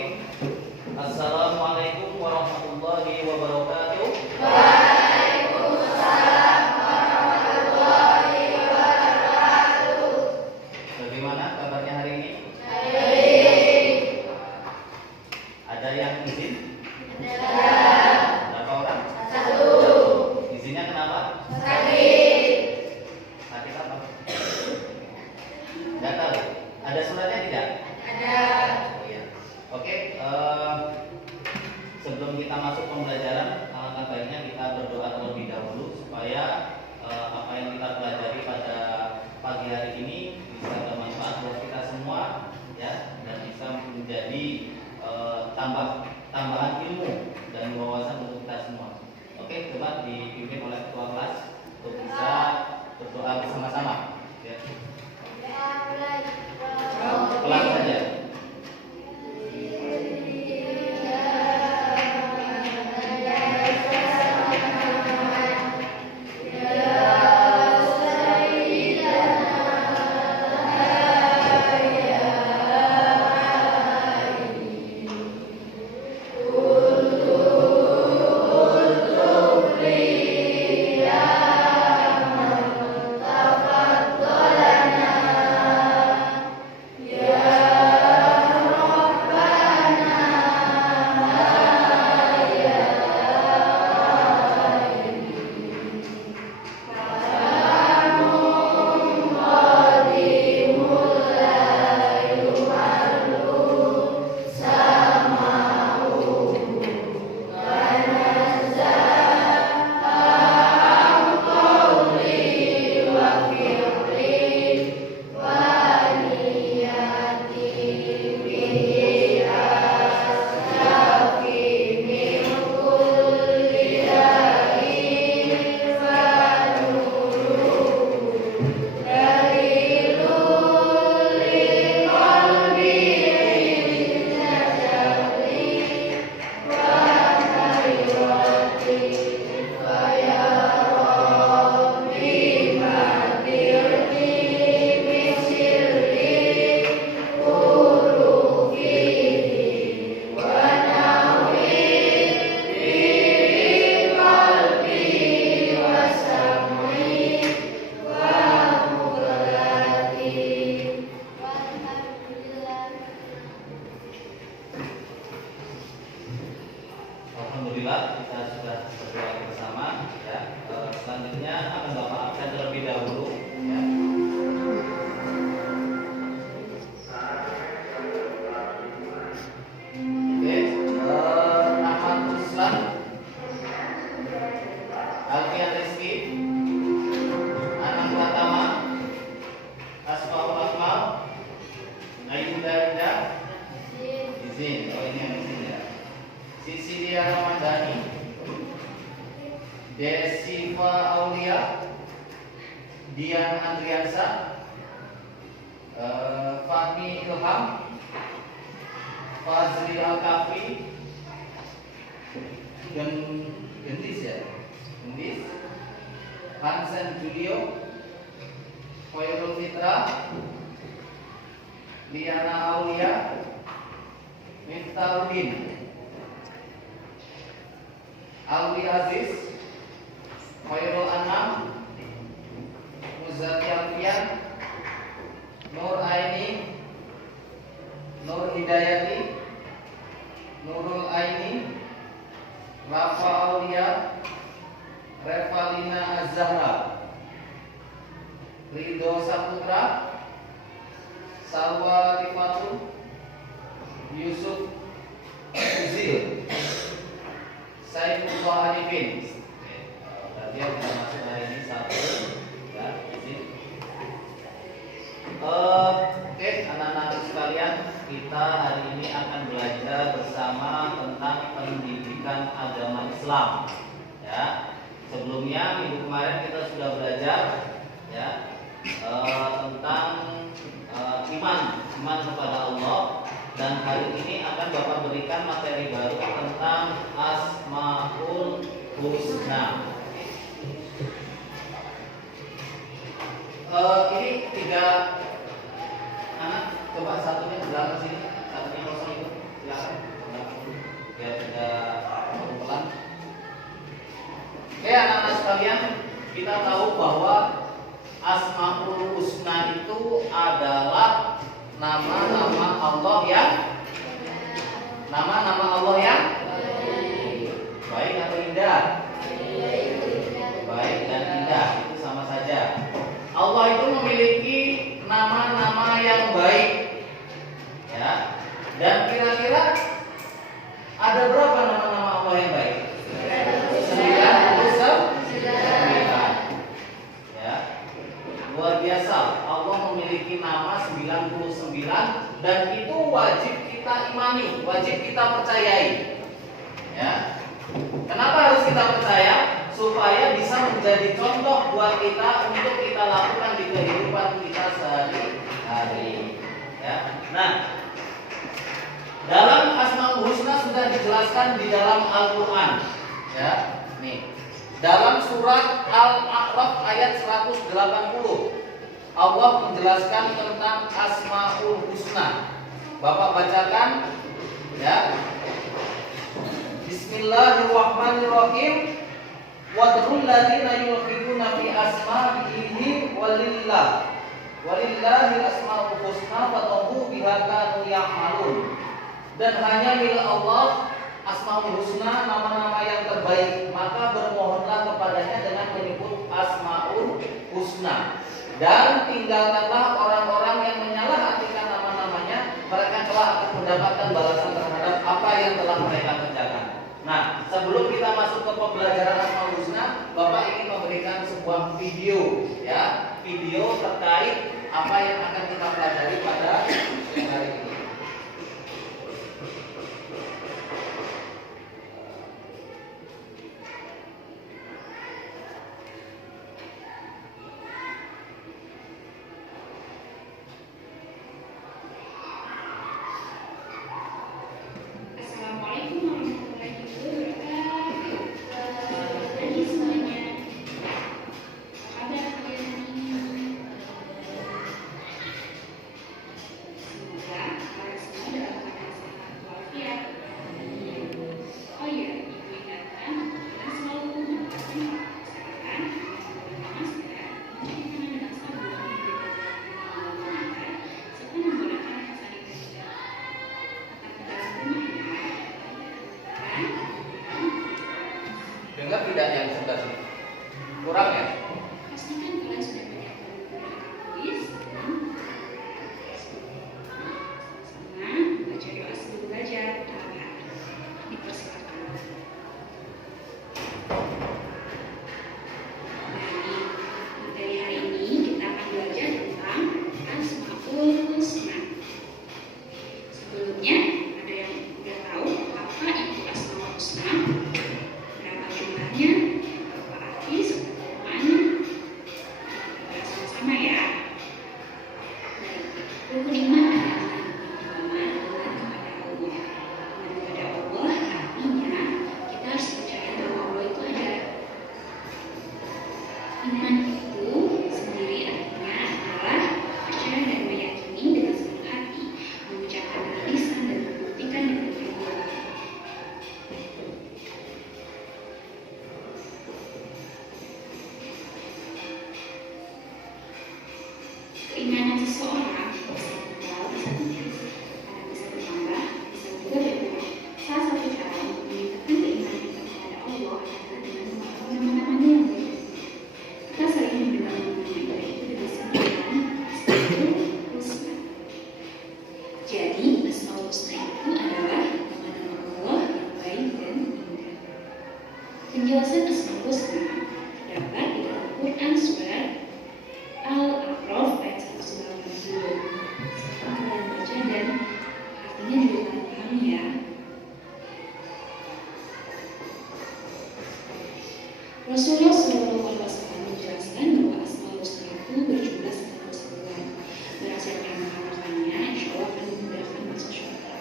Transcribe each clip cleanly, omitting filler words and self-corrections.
Bismillahirrahmanirrahim. Assalamualaikum warahmatullahi wabarakatuh. Waalaikumsalam warahmatullahi wabarakatuh. Bagaimana kabarnya hari ini? Baik. Ada yang izin? Ada. Berapa orang? 1. Izinnya kenapa? Sakit. Sakit apa? Tidak tahu. Ada suratnya tidak? Ada. Oh iya. Oke. Sebelum kita masuk pembelajaran, alangkah baiknya kita berdoa terlebih dahulu supaya apa yang kita pelajari pada pagi hari ini bisa bermanfaat buat kita semua, ya, dan bisa menjadi tambahan ilmu dan wawasan untuk kita semua. Oke, coba dipimpin oleh ketua kelas untuk bisa berdoa bersama-sama. Ya. Pelan saja. Alhamdulillah kita sudah berdoa bersama, ya. Selanjutnya akan Bapak absen terlebih dahulu, ya. Oke, Ahmad Ruslan, Alfian Rizky, Anang Pratama, Asmaul Akmal, Ayuda Ida, izin. Oh, ini yang izin, ya. Sisilia Ramadhani, Desiva Aulia, Dian Andriansa, Fahmi Ilham, Fazli Al-Kafi, Gendis, ya, Gendis, Hansen Julio, Khairul Fitra, Liana Aulia, Miftahudin, Alwi Aziz, Khairul Anam, Muzati Alfian, Nur Aini, Nur Hidayati, Nurul Aini, Rafa Aulia, Revalina Azhara, Ridho Saputra, Salwa Latifatul, Yusuf Uzil, Saifullah Arifin. Kalian bisa masuk hari ini satu, ya, izin. Oke, anak-anak sekalian, kita hari ini akan belajar bersama tentang pendidikan agama Islam. Ya, sebelumnya minggu kemarin kita sudah belajar, ya, tentang iman kepada Allah. Dan hari ini akan Bapak berikan materi baru tentang Asmaul Husna. Ini 3 anak, coba satunya sebelah sini, satunya kosong itu, silakan. kita tahu bahwa Asmaul Husna itu adalah nama-nama Allah yang baik atau indah? Baik dan indah itu sama saja. Allah itu memiliki nama-nama yang baik, ya. Dan kira-kira ada berapa nama-nama Allah yang baik? 99. Ya. Luar biasa. Allah memiliki nama 99 dan itu wajib kita imani, wajib kita percayai. Ya. Kenapa harus kita percaya? Supaya bisa menjadi contoh buat kita untuk kita lakukan di kehidupan kita sehari-hari. Ya. Nah, dalam Asmaul Husna sudah dijelaskan di dalam Al-Qur'an. Ya, nih. Dalam surat Al-A'raf ayat 180, Allah menjelaskan tentang Asmaul Husna. Bapak bacakan, ya. Bismillahirrahmanirrahim. Wadrul ladzina yulhiduna fi asma'ihi walillahi asmaul husna fad'uhu biha kanu ya'malun. Dan hanya milik Allah Asmaul Husna, nama-nama yang terbaik, maka bermohonlah kepadanya dengan menyebut Asmaul Husna. Dan tinggalkanlah orang-orang yang menyalahartikan nama-namanya, mereka telah akan mendapatkan balasan terhadap apa yang telah mereka kerjakan. Nah, sebelum kita masuk ke pembelajaran Asmaul Husna, Bapak ingin memberikan sebuah video, ya, video terkait apa yang akan kita pelajari pada hari ini. Dengar tidak yang sebelah sini? Kurang ya? Pastikan kalian sudah banyak tulis sama baca doa sebelum belajar. Dipersilakan. Dari hari ini kita akan belajar tentang Asmaul Husna. Sebelumnya ada yang udah tahu apa itu Asmaul Husna? Berapa arti serta makna? Sama-sama ya. Rukun iman adalah iman kepada Allah. Artinya kita harus percaya bahwa Allah itu ada. Iman itu sendiri artinya adalah percaya dan meyakini dengan sepenuh hati, mengucapkan dengan lisan dan membuktikan dengan perbuatan. Keinginan seseorang bisa berubah, bisa menjadi, kadang bisa bertambah, bisa juga berkurang. Salah satu cara untuk meningkatkan keimanan kita kepada Allah adalah dengan menghafal nama-namanya yang baik. Kita sering mendengar nama-nama yang baik itu disebutkan Asmaul Husna. Jadi Asmaul Husna itu adalah nama-nama Allah yang baik dan indah. Penjelasan Asmaul Husna terdapat di dalam Quran surat Al-A'raf ayat 190. Kalian baca dan artinya juga kalian pahami ya. Rasulullah SAW menjelaskan bahwa Asmaul Husna itu berjumlah 99. Barang siapa yang menghafalkannya, insya Allah akan dimudahkan masuk surga.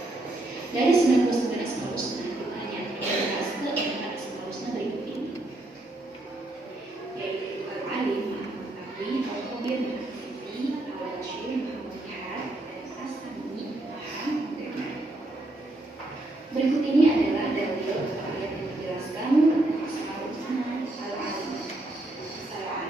Dari 99 Asmaul Husna, kita hanya membahas keempat Asmaul Husna berikut ini, yaitu Al-Alim, Al-Mutawi, Al-Khabir, Al-Hafidhi, Al-Bashir, Al-Mutihad, dan As-Sami, Maha Mendengar. Berikut ini adalah dalil ayat yang menjelaskan tentang Asmaul Husna. Al-Alim.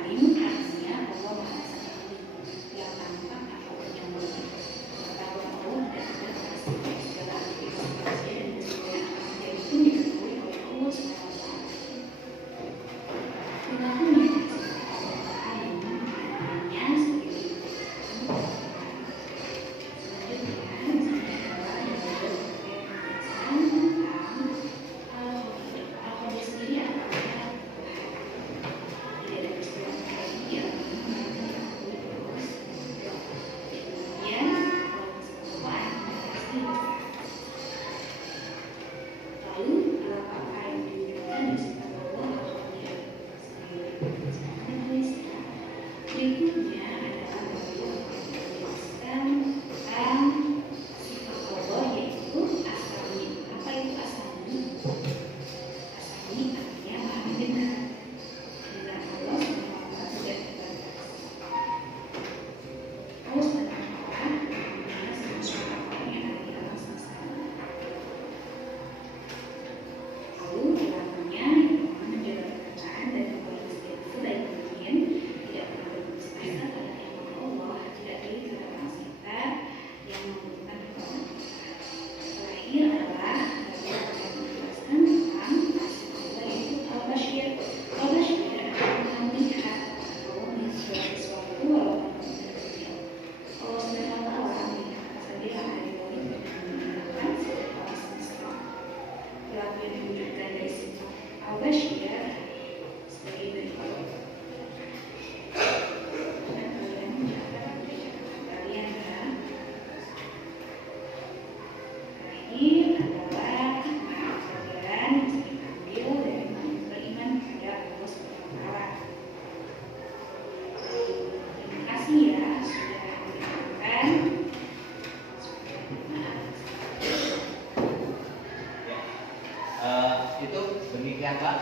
demikianlah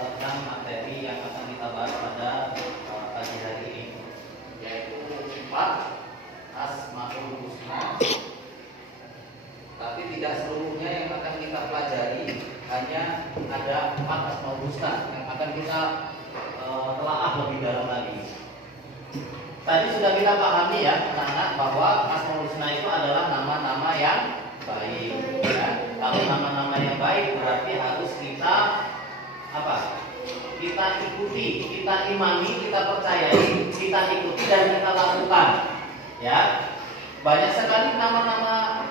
tentang materi yang akan kita bahas pada pagi hari ini, yaitu 4 Asmaul Husna. Tapi tidak seluruhnya yang akan kita pelajari, hanya ada 4 Asmaul Husna yang akan kita telaah lebih dalam lagi. Tadi sudah kita pahami ya anak-anak bahwa Asmaul Husna itu adalah nama-nama yang baik ya. Kalau nama-nama yang baik berarti harus kita apa? Kita ikuti, kita imani, kita percayai, kita ikuti dan kita lakukan. Ya. Banyak sekali nama-nama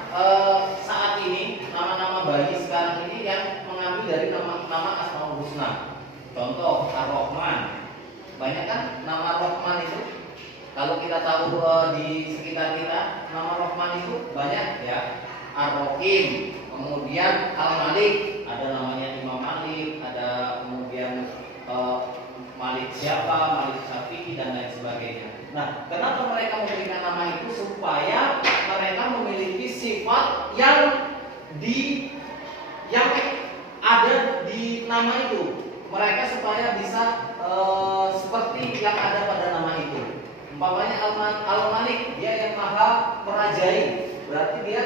saat ini, nama-nama bayi sekarang ini yang mengambil dari nama-nama Asmaul Husna. Contoh Ar-Rahman. Banyak kan nama Rahman itu? Kalau kita tahu di sekitar kita, nama Rahman itu banyak ya. Ar-Rahim, kemudian Al-Malik, ada namanya Imam Malik, ada kemudian Malik siapa, Malik Syafi'i dan lain sebagainya. Nah, kenapa mereka memberikan nama itu? Supaya mereka memiliki sifat yang ada di nama itu. Mereka supaya bisa seperti yang ada pada nama itu. Umpamanya Al-Malik, dia yang maha merajai. Berarti dia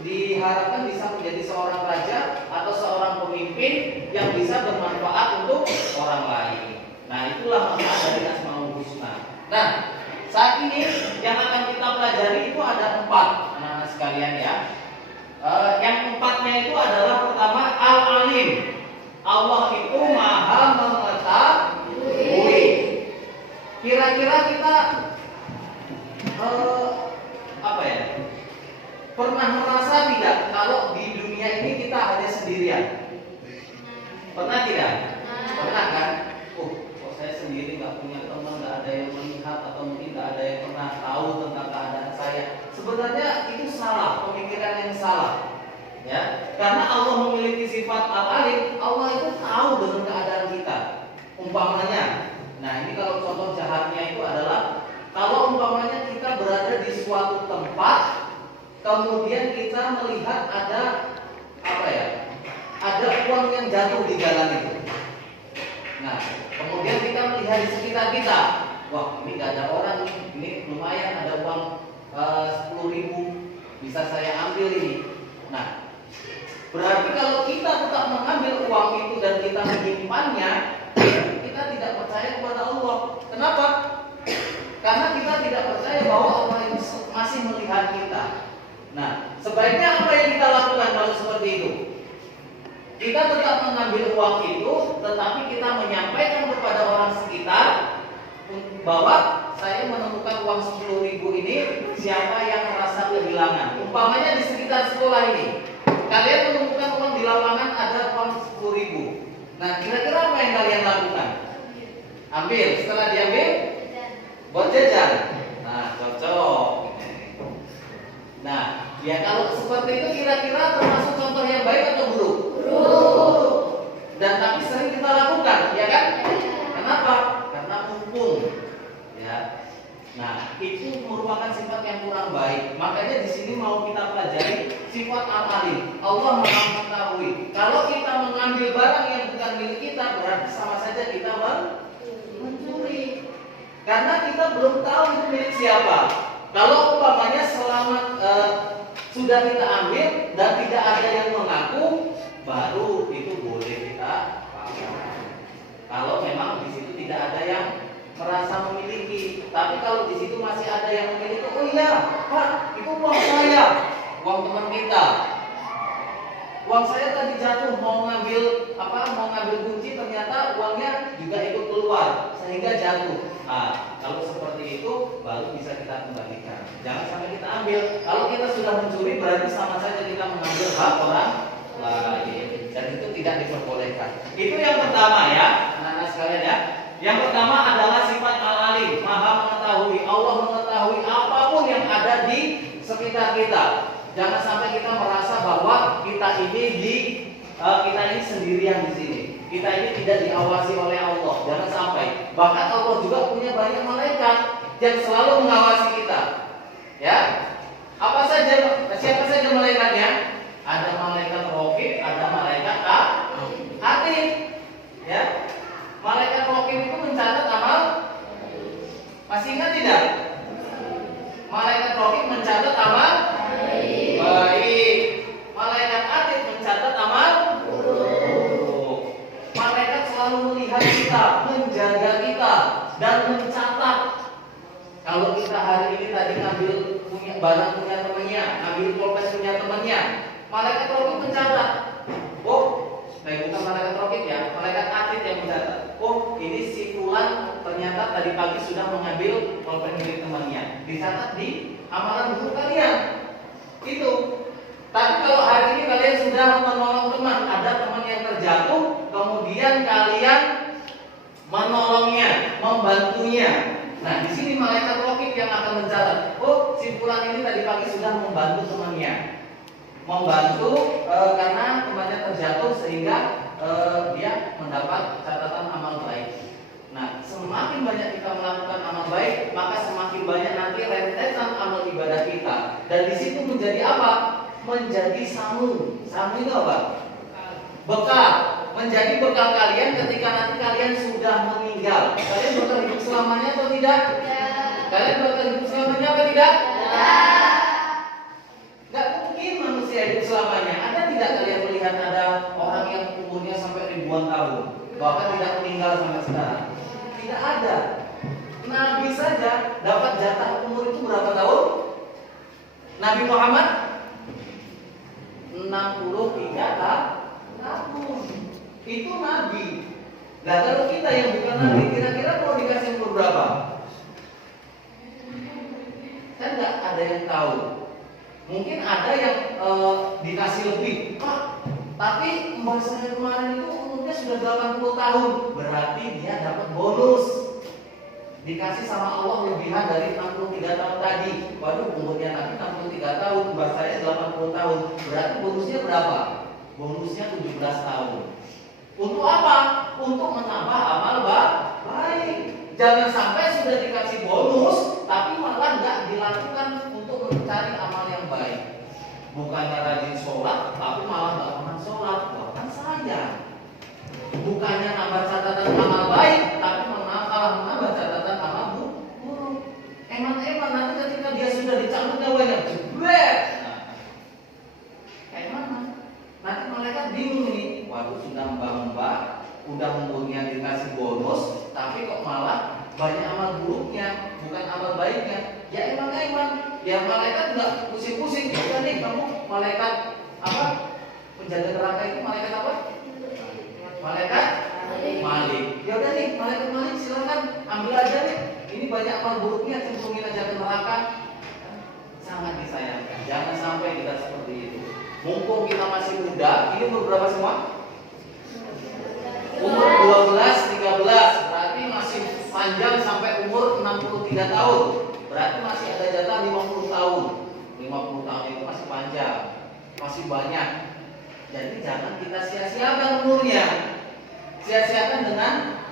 diharapkan bisa menjadi seorang raja atau seorang pemimpin yang bisa bermanfaat untuk orang lain. Nah, itulah makna dari Asmaul Husna. Nah, saat ini yang akan kita pelajari itu ada 4 anak-anak sekalian ya. Yang 4-nya itu adalah pertama Al-Alim. Allah itu maha mengetahui. Kira-kira kita apa ya? Pernah merasa tidak kalau di dunia ini kita hanya sendirian? Pernah tidak? Pernah kan? Kok saya sendiri nggak punya teman, nggak ada yang melihat atau mungkin nggak ada yang pernah tahu tentang keadaan saya. Sebenarnya itu salah, pemikiran yang salah. Ya, karena Allah memiliki sifat al-alim, Allah itu tahu dengan keadaan kita. Umpamanya, nah ini kalau contoh jahatnya itu adalah kalau umpamanya kita berada di suatu tempat, kemudian kita melihat ada apa ya? Ada uang yang jatuh di jalan itu. Nah, kemudian kita melihat di sekitar kita, wah ini nggak ada orang nih, ini lumayan ada uang 10.000, bisa saya ambil ini. Nah, berarti kalau kita tetap mengambil uang itu dan kita menyimpannya, kita tidak percaya kepada Allah. Kenapa? Karena kita tidak percaya bahwa Allah itu masih melihat kita. Nah, sebaiknya apa yang kita lakukan kalau seperti itu? Kita tetap mengambil uang itu, tetapi kita menyampaikan kepada orang sekitar bahwa saya menemukan uang 10.000 ini, siapa yang merasa kehilangan. Umpamanya di sekitar sekolah ini, kalian menemukan uang di lapangan ada uang 10.000. Nah, kira-kira apa yang kalian lakukan? Ambil, setelah diambil, buat jajan. Nah, cocok. Nah, ya kalau seperti itu kira-kira termasuk contoh yang baik atau buruk? Buruk. Dan tapi sering kita lakukan, ya kan? Kenapa? Karena mumpung. Ya. Nah, itu merupakan sifat yang kurang baik. Makanya di sini mau kita pelajari sifat al-alim. Allah Maha mengetahui. Kalau kita mengambil barang yang bukan milik kita, berarti sama saja kita mencuri. Karena kita belum tahu itu milik siapa. Kalau umpamanya sudah kita ambil dan tidak ada yang mengaku, baru itu boleh kita pakai. Kalau memang di situ tidak ada yang merasa memiliki, tapi kalau di situ masih ada yang memiliki, oh iya, Pak, itu uang saya, uang teman kita. Uang saya tadi jatuh mau ngambil kunci, ternyata uangnya juga ikut keluar sehingga jatuh. Nah, kalau seperti itu baru bisa kita kembalikan. Jangan sampai kita ambil. Kalau kita sudah mencuri berarti sama saja kita mengambil hak orang lain. Dan itu tidak diperbolehkan. Itu yang pertama ya, anak-anak sekalian ya. Yang pertama adalah sifat al-alim, maha mengetahui. Allah mengetahui apapun yang ada di sekitar kita. Jangan sampai kita merasa bahwa kita ini sendirian di sini. Kita ini tidak diawasi oleh Allah. Jangan sampai. Bahkan Allah juga punya banyak malaikat yang selalu mengawasi kita. Ya. Siapa saja malaikatnya? Ada malaikat Raqib, ada malaikat Atid. barang punya temannya, ngambil pulpen punya temannya. Malaikat raqib mencatat. Oh, bukan malaikat raqib ya, malaikat atid yang mencatat. Oh, ini si fulan ternyata tadi pagi sudah mengambil pulpen milik temannya. Dicatat di amalan buruk kalian. Itu. Tapi kalau hari ini kalian sudah menolong teman, ada teman yang terjatuh, kemudian kalian menolongnya, membantunya. Nah, di sini malaikat raqib yang akan mencatat. Oh, si fulan ini tadi pagi sudah membantu temannya. Membantu karena temannya terjatuh sehingga dia mendapat catatan amal baik. Nah, semakin banyak kita melakukan amal baik, maka semakin banyak nanti rentetan amal ibadah kita. Dan di situ menjadi apa? Menjadi samu. Samu itu apa? Bekal. Menjadi bekal kalian ketika nanti kalian sudah meninggal. Kalian bakal hidup selamanya atau tidak? Kalian bakal hidup selamanya atau tidak? Gak mungkin manusia hidup selamanya. Ada tidak kalian melihat ada orang yang umurnya sampai ribuan tahun, bahkan tidak meninggal sampai sekarang? Tidak ada. Nabi saja dapat jatah umur itu berapa tahun? Nabi Muhammad 63 tahun. Itu Nabi. Nah, kalau kita yang bukan Nabi, kira-kira mau dikasih umur berapa? Kan nggak ada yang tahu. Mungkin ada yang dikasih lebih, tapi mbak saya kemarin itu umurnya sudah 80 tahun, berarti dia dapat bonus. Dikasih sama Allah lebihan dari 63 tahun tadi. Waduh, umurnya Nabi 63 tahun, mbak saya 80 tahun, berarti bonusnya berapa? Bonusnya 17 tahun. Untuk apa? Untuk menambah amal baik. Jangan sampai sudah dikasih bonus, tapi malah nggak dilakukan untuk mencari amal yang baik. Bukannya rajin sholat, tapi malah nggak pernah sholat. Bahkan saya. Bukannya nambah catatan amal baik, tapi malah menambah catatan amal buruk. Eman-eman nanti ketika dia sudah dicabut nyawanya, jebret. Kayak mana? Nanti malaikat bingung nih. Waduh, sudah mbak-mbak, udah umurnya dikasih bonus, tapi kok malah banyak amal buruknya, bukan amal baiknya. Ya emang ya malaikat nggak pusing-pusing. Ya nih kamu malaikat apa? Penjaga neraka itu malaikat apa? Malaikat Malik. Ya udah nih malaikat Malik, silakan ambil aja nih. Ini banyak amal buruknya, cemplungin aja ke neraka. Sangat disayangkan. Jangan sampai kita seperti itu. Mumpung kita masih muda, ini umur berapa semua? Umur 12, 13, berarti masih panjang sampai umur 63 tahun. Berarti masih ada jatah 50 tahun. 50 tahun itu masih panjang, masih banyak. Jadi jangan kita sia-siakan umurnya. Sia-siakan dengan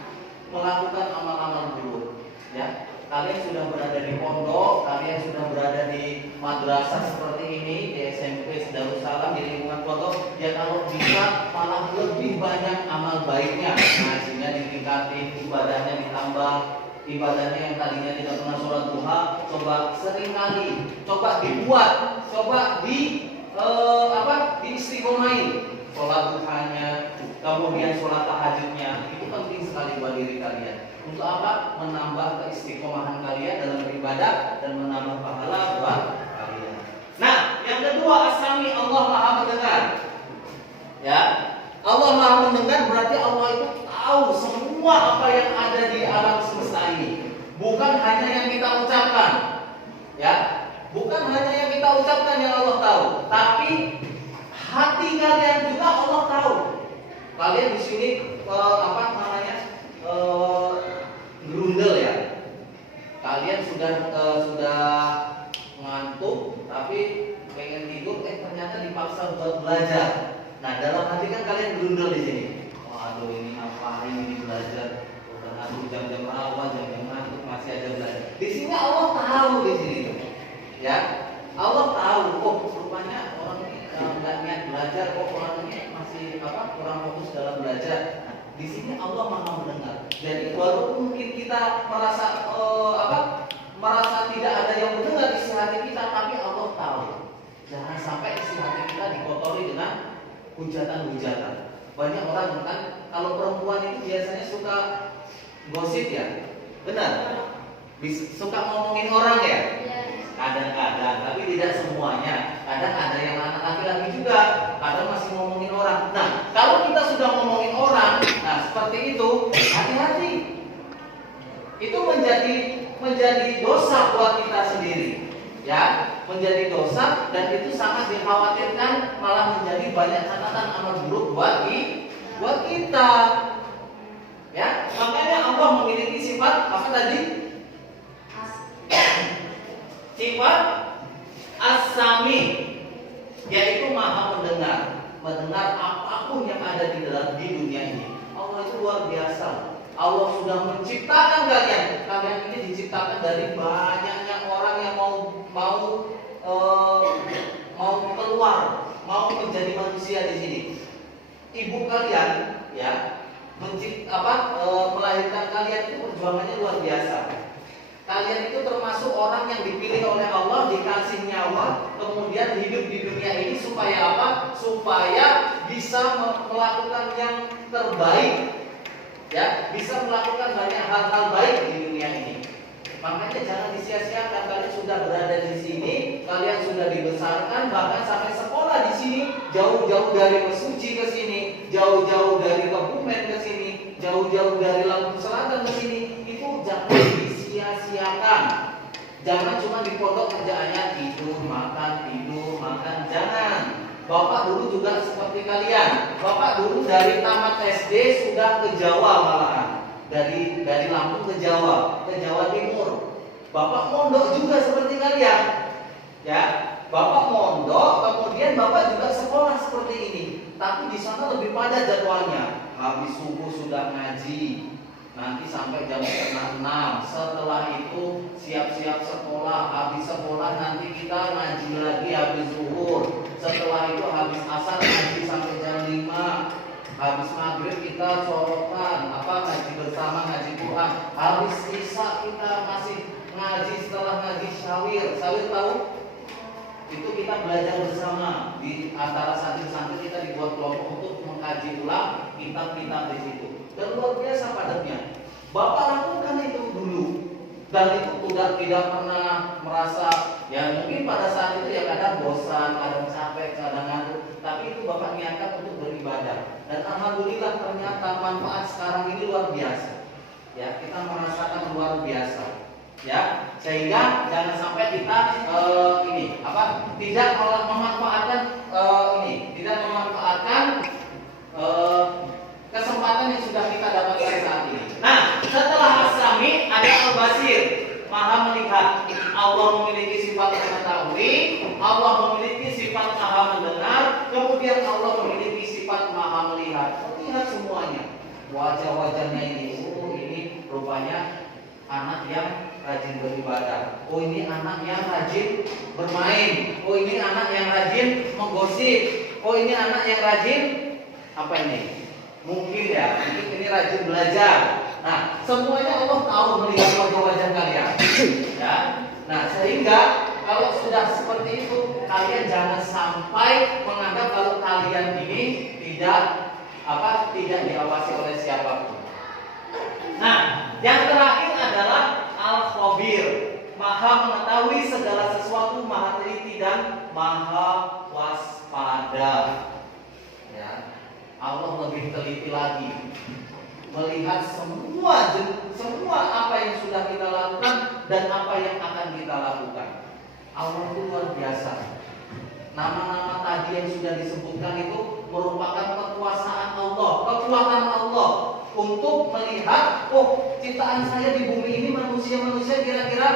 melakukan amal-amal buruk. Ya, kalian sudah berada di pondok, kalian sudah berada di madrasah seperti ini, di SMP Darussalam, di lingkungan pondok. Ya kalau bisa malah lebih banyak amal baiknya. Ngajinya ditingkatin, ibadahnya ditambah. Ibadahnya yang tadinya tidak pernah sholat duha, coba sering kali, coba dibuat, coba diistiqomahin. Sholat duhanya, kemudian sholat tahajudnya, itu penting sekali buat diri kalian. Untuk apa? Menambah keistiqomahan kalian dalam beribadah dan menambah pahala buat kalian. Nah, yang kedua, as-sami, Allah Maha mendengar. Ya, Allah Maha mendengar berarti Allah itu tahu semua apa yang ada di alam semesta ini. Bukan hanya yang kita ucapkan. Ya, bukan hanya yang kita ucapkan yang Allah tahu, tapi hati kalian juga Allah tahu. Kalian di sini grundel ya. Kalian sudah ngantuk tapi pengen tidur, ternyata dipaksa buat belajar. Nah, dalam hati kan kalian grundel di sini. Waduh, ini ngapain ini belajar? Aduh, jam-jam rawan, jam-jam ngantuk masih aja belajar. Di sini Allah tahu di sini. Ya, Allah tahu. Oh, rupanya orang ini nggak niat belajar. Oh, orang ini masih kurang fokus dalam belajar. Nah, di sini Allah Maha mendengar. Jadi walaupun mungkin kita merasa tidak ada yang mendengar isi hati kita, tapi Allah tahu. Jangan sampai isi hati kita dikotori dengan hujatan-hujatan. Banyak orang kan kalau perempuan itu biasanya suka gosip ya, benar? Suka ngomongin orang ya. Kadang-kadang, tapi tidak semuanya. Kadang ada yang anak laki-laki juga, kadang masih ngomongin orang. Nah, kalau kita sudah ngomongin orang, nah seperti itu, hati-hati. Itu menjadi dosa buat kita sendiri, ya, menjadi dosa, dan itu sangat dikhawatirkan malah menjadi banyak catatan amal buruk buat kita. Ya, makanya Allah memiliki sifat apa tadi? Sifat as-sami, yaitu maha mendengar apapun yang ada di dunia ini. Allah itu luar biasa. Allah sudah menciptakan kalian ini diciptakan dari banyaknya orang yang mau keluar, mau menjadi manusia di sini. Ibu kalian, ya, melahirkan kalian itu perjuangannya luar biasa. Kalian itu termasuk orang yang dipilih oleh Allah, dikasih nyawa, kemudian hidup di dunia ini supaya apa? Supaya bisa melakukan yang terbaik, ya, bisa melakukan banyak hal-hal baik di dunia ini. Makanya jangan disia-siakan, kalian sudah berada di sini, kalian sudah dibesarkan, bahkan sampai sekolah di sini, jauh-jauh dari Mesuji ke sini, jauh-jauh dari Kebumen ke sini, jauh-jauh dari Lampung Selatan ke sini, itu jangan disia-siakan. Jangan cuma di pondok kerjaannya tidur, makan, jangan. Bapak dulu juga seperti kalian. Bapak dulu dari tamat SD sudah ke Jawa malahan. Dari Lampung ke Jawa Timur. Bapak mondok juga seperti kalian. Ya, Bapak mondok, kemudian Bapak juga sekolah seperti ini. Tapi di sana lebih padat jadwalnya. Habis subuh sudah ngaji. Nanti sampai jam 5:30. Setelah itu siap-siap sekolah. Habis sekolah nanti kita ngaji lagi habis zuhur. Setelah itu habis asar ngaji sampai jam 5. Habis maghrib kita sorotan, ngaji bersama, ngaji Quran. Habis isya kita masih ngaji, setelah ngaji syawir. Syawir tahu? Itu kita belajar bersama di antara santri-santri, kita dibuat kelompok untuk mengkaji ulang kitab-kitab di situ. Dan luar biasa padatnya. Bapak lakukan itu dulu, dan itu tidak pernah merasa, ya mungkin pada saat itu ya kadang bosan, kadang capek, kadang ngantuk, tapi itu Bapak niatkan untuk beribadah. Dan alhamdulillah ternyata manfaat sekarang ini luar biasa. Ya, kita merasakan luar biasa. Ya, sehingga jangan sampai kita tidak memanfaatkan tidak memanfaatkan kesempatan yang sudah kita dapatkan saat ini. Nah, setelah As-Sami ada Al-Basir, maha melihat. Allah memiliki sifat mengetahui, Allah memiliki sifat maha mendengar, kemudian Allah memiliki sifat maha melihat. Melihat semuanya, wajah-wajahnya ini. Oh, ini rupanya anak yang rajin beribadah. Oh, ini anak yang rajin bermain. Oh, ini anak yang rajin menggosip. Oh, ini anak yang rajin apa ini? Mungkin ini rajin belajar. Nah, semuanya Allah tahu melihat wajah-wajah kalian. Ya. Nah, sehingga kalau sudah seperti itu, kalian jangan sampai menganggap kalau kalian ini tidak diawasi oleh siapapun. Nah, yang terakhir adalah Al-Khabir, maha mengetahui segala sesuatu, maha teliti dan maha waspada. Ya, Allah lebih teliti lagi, melihat semua apa yang sudah kita lakukan dan apa yang akan kita lakukan. Allah itu luar biasa. Nama-nama tadi yang sudah disebutkan itu merupakan kekuasaan Allah, kekuatan Allah untuk melihat, oh, ciptaan saya di bumi ini manusia-manusia kira-kira